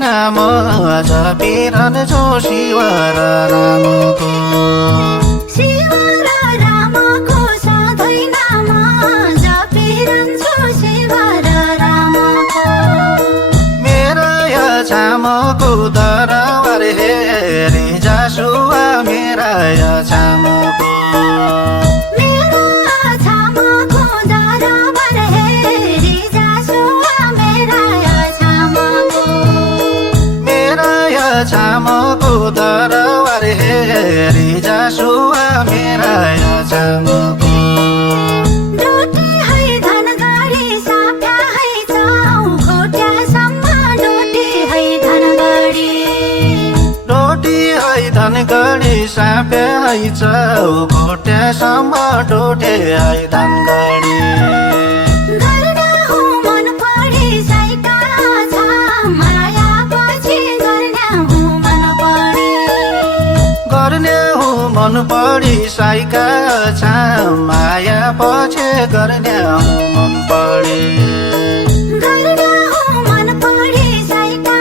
नाम जपिरहन्छु शिव र रामको। शिव र रामको सधैँ नाम जपिरहन्छु शिव र रामको। मेरो यो छामको दरबार हेरी जासुवा मेरा यो छामको। मेरो छामको दरबार हेरी जासुवा मेरा यो छामको। मेरो यो छामको दरबार हेरी जासुवा मेरा यो छामको। डोटी है धनगढी साप्या है चौखोट्यासम्म डोटी है धनगढी। डोटी है धनगढी सापे है चौखोट्यासम्म डोटे है धनगढी। गर्न हो मन पढी साइका छ माया पछि गर्न हो मन पढी। गर्ने हो मन पढी साइका छ माया पछि गर्ने हो मन पढी। गर्न हो मन पढी साइका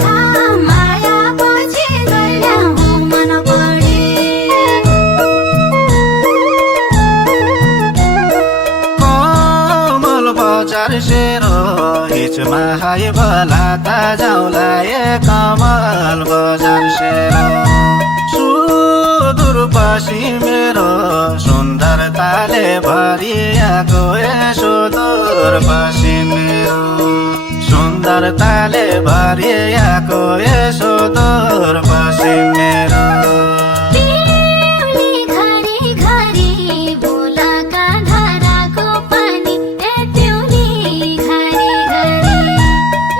छ माया पछि गर्न हो मन पढी। कमल बजार सेरो हिचमा हाय बलाता जाउला ए कमल बजार सेरो। सुदूर पछि मेरो सुन्दरताले भरिएको ए सुदूर पछि मेरो सुन्दरताले भरिएको ए सुदूर पछि मेरो। पिउली घरी घरी बोलाका धाराको पानी ए पिउली घरी घरी।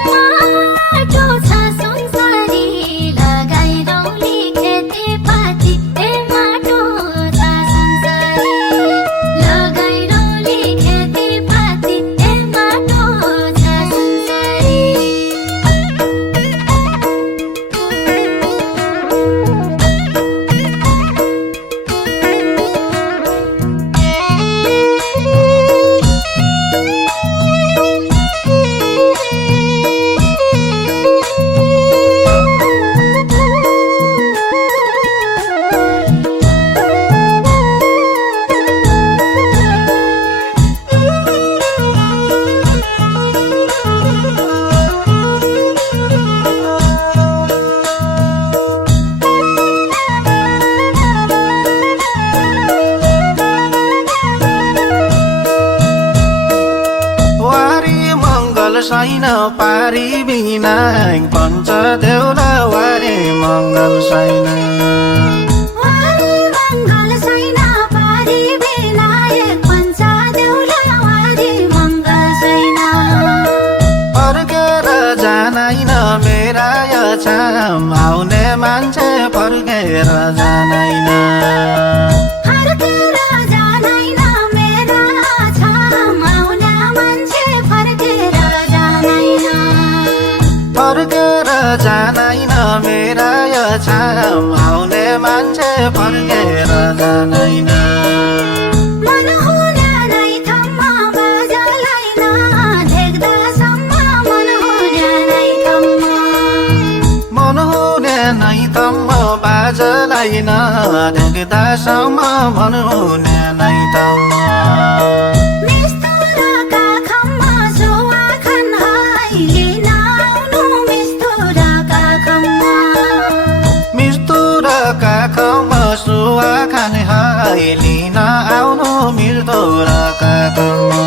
माटो छ सुनसरी लगाइरौली खेतीपाती ए माटो छ सुनसरी लगाइरौली खेतीपाती ए माटो छ सुनसरी। वारी मङ्गल छैन पारी बिना पञ्चदेउला वारी मङ्गल छैन। वारी मङ्गल छैन पारी बिना एक पञ्चदेउला वारी मङ्गल छैन। फर्केर जानाइन मेरा यो छाम आउने मान्छे फर्केर जानाइन। फर्केर जानाइन मेरा छाम आउने मान्छे फर्केर जानाइन। फर्केर जानाइन मेरा यो छाम आउने मान्छे फर्केर जानाइन। मन हुने नै थम्म बाजलाइन देख्दासम्म मन हुने नै थम्म। मन हुने नै तम्म बाजलाइन देख्दासम्म मन हुने नै तम्म। मिस्तुराका खम्मा सुवा खान लिन आउनु मिस्तुराका खम्मा। मिस्तुरका खम्मा सुवा खाने लिन आउनु मिस्तुरका खम्मा।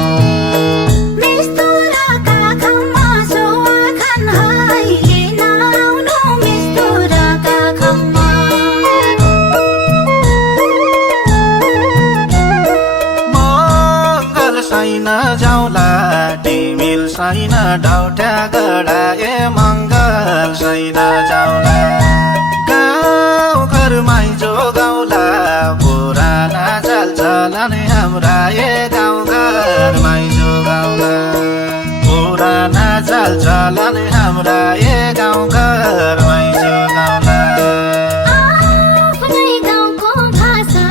मिस्तुराका खम्मा सुवा खान लिन आउनु मिस्तुराका खम्मा। मङ्गल छैन जाउला टिमिल छैन डौट्या गडा ए मङ्गल छैन जाउला। गाउँ घरमै जोगाउला पुराना चालचलन हाम्रा ए गाउँ घरमै जोगाउला। पुराना चालचलन हाम्रा ए गाउँ घरमै जोगाउला। आफ्नै गाउँको भाषा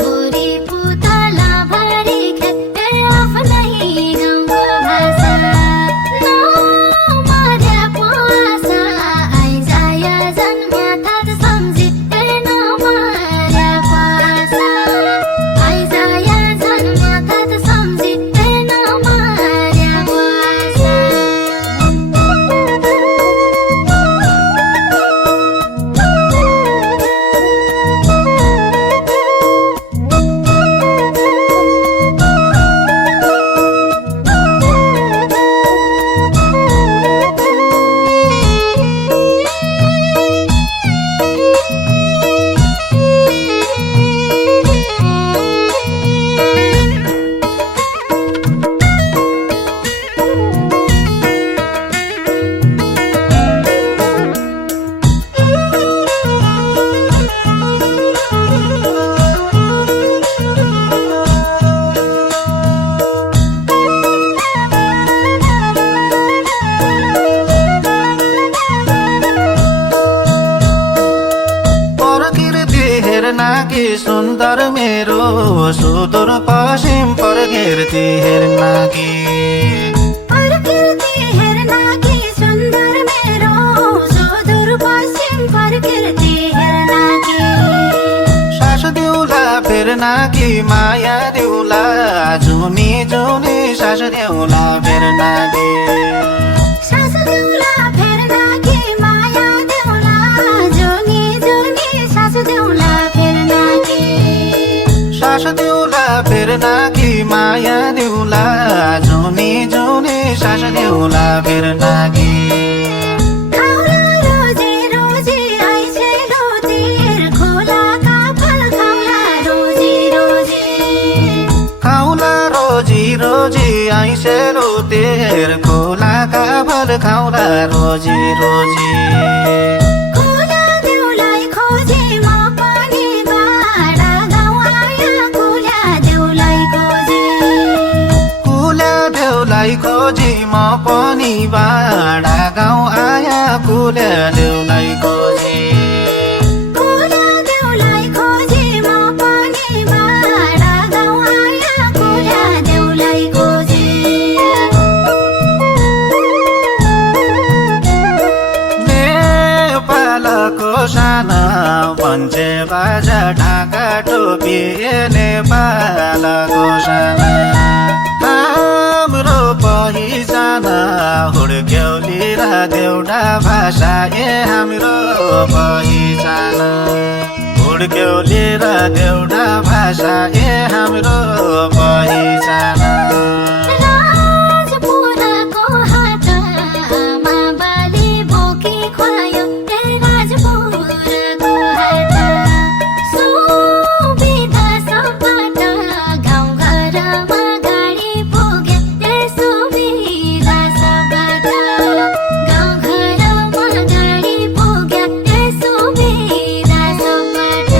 होरी पुतला भरी खेत आफ्नै गाउँको भाषा। नमर्या पो आशा हेर्ना कि सुन्दर मेरो सुदूर पश्चिम प्रकृति हेर्ना कि प्रकृति हेर्ना कि सुन्दर मेरो सुदूर पश्चिम प्रकृति हेर्ना कि सास देउला फेर्ना कि माया देउला जुनी जुनी सास देउला फेर्ना कि सास देउला फेर्ना कि माया देउला जुनी जुनी सास देउला फेर्ना कि सास देउला फेर्ना कि माया देउला जुनी जुनी सास देउला फेर्ना कि खाउला रोजी रोजी आइसे लोतिर खोलाका फल खाउला रोजी रोजी खाउला रोजी रोजी आइसे तेर खोलाका फल खाउला रोजी रोजी खोला देउलाई खोजी म पनि बाडा गाउँ आया खोला देउलाई खोजी कुला देउलाई खोजी म पनि बाडा गाउँ आया कुला देउलाई खोजी खोला देउलाई खोजी म पनि बाडा गाउँ आया खोला देउलाई खोजी नेपालको साना पञ्चे बाजा ढाका टोपी नेपालको साना हाम्रो पहिचान हुर्क्यौली र देउडा भाषा हाम्रो पहिचान हुर्क्यौली र देउडा भाषा हाम्रो पहिचान राजपुरको हाटमा बाली बोकी खुवायो रे राजपुरको हाट सुविधा सबबाट गाउँ घरमा गाडी पुग्यो रे सुविधा सबबाट गाउँ घरमा गाडी पुग्यो रे सुविधा सबबाट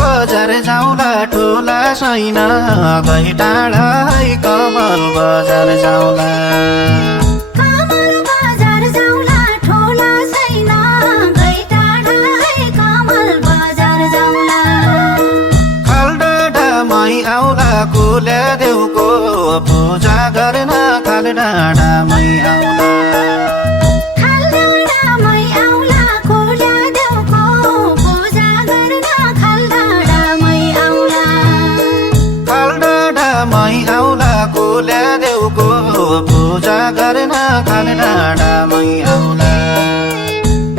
बजार जाउँला ठुला छैन गई टाढा कमल बजार जाउँला कमल बजार जाउँला ठुला छैन गई टाढा कमल बजार जाउँला खालडाँडामै आउला कुल्या देउको पूजा गर्न खालडाँडामै आउला खालडाँडामै आउला खोला देउको पूजा गर्न खालडाँडामै आउला खालडाँडामै आउला कुल्या देउको पूजा गर्न खालडाँडामै आउला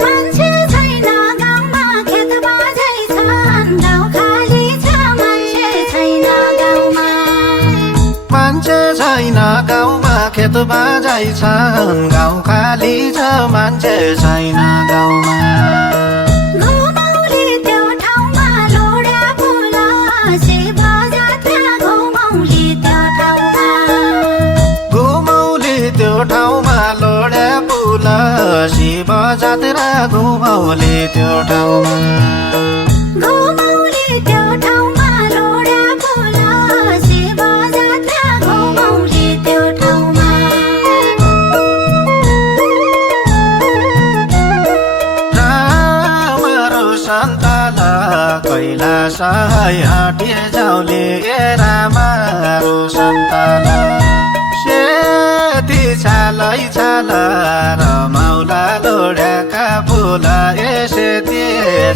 मान्छे छैन गाउँमा खेत बाजै छन् गाउँ खाली छ मान्छे छैन गाउँमा मान्छे छैन गाउँमा खेत बाजै छन् गाउँ खाली छ मान्छे छैन गाउँमा घुमौली त्यो ठाउँमा लोड्या फुल शिव जात्रा घुमौली त्यो ठाउँमा घुमौली त्यो ठाउँमा लोड्या पुल शिव जात्रा घुमौली त्यो ठाउँमा घुमौली त्यो ठाउँमा लोड्या फुल शिव जात्रा घुमौली त्यो ठाउँमा रामरो सन्तान कैलाश हटिए जाउले रामरो सन्तान सेती छालै छाल रमाउला लोड्याका फुल सेती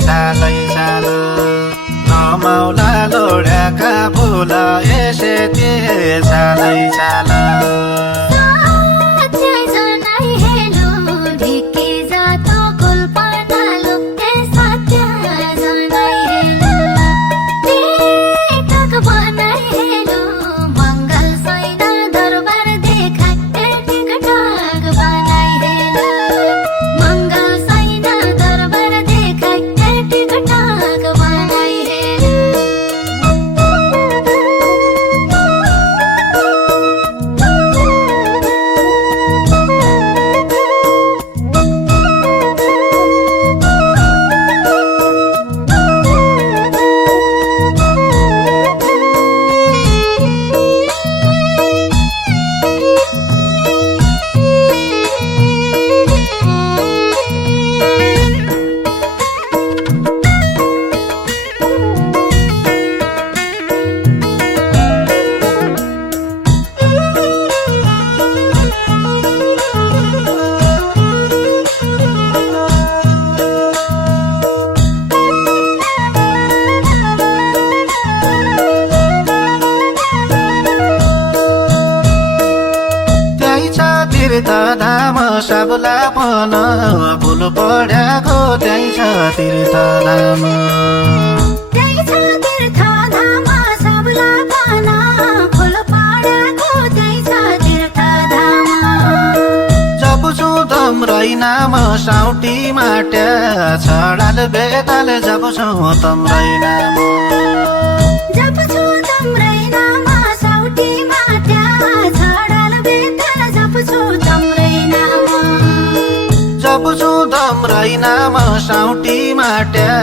छालै छाल रमाउला लोड्याका फुल सेती छालै छाल साथ्याइ जनाइ हेलो ढिक्की जातो कुलपनालो ए साथ्या जनाइ हेलो टिकटक नाम सबला पन फुल पढ्याको त्यही छ तीर्थधाम त्यही छ तीर्थधाम सबला पन फुल पढ्याको त्यही छ तीर्थधाम जपुछु तम्रै नाम साउटी माट्या छडाल बेताल जपुछु तम्रै नाम जपछु तम्रै नाम साउटी माट्या छडाल बेताल जपछु तम्रै नाम जपुछु तम्रै नाम साउटी माट्या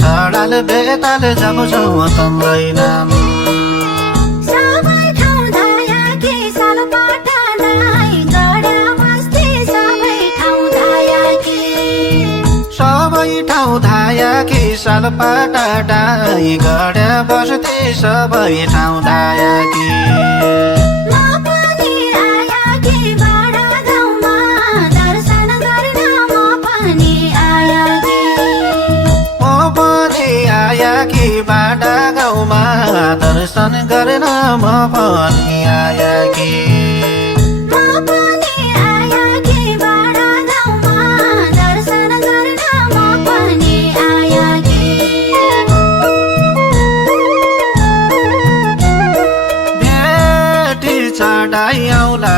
छडाल बेताल जपुछु तम्रै नाम सबै ठाउँ धायाकी सालपाटालाई गड्या बस्ती सबै ठाउँ धायाकी सबै ठाउँ धायाकी सालपाटा डाई गड्या बस्थे सबै ठाउँ धायाकी म पनि आयाकी बाडा गाउँमा दर्शन गर्न म पनि आयाकी म पनि आयाकी बाडा गाउँमा दर्शन गर्न म पनि आयाकी म पनि आयाकी बाडा गाउँमा दर्शन गर्न म पनि आयाकी भेटी चढाइ आउला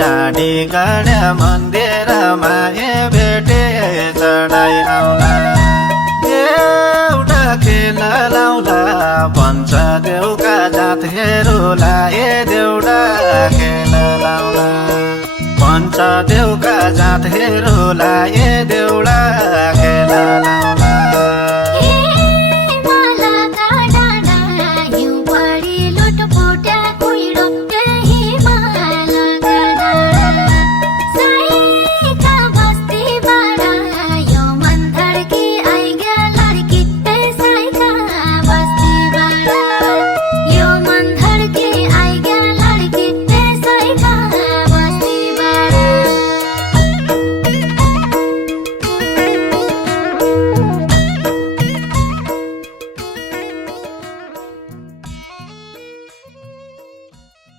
डाँडी गड्या मन्दिरमा भेटे चढाइ आउला एउटा खेल लाउला पञ्चदेउका जातहेरूला देउडा खेल लाउला पञ्चदेउका जातहेरूला देउडा खेल लाउला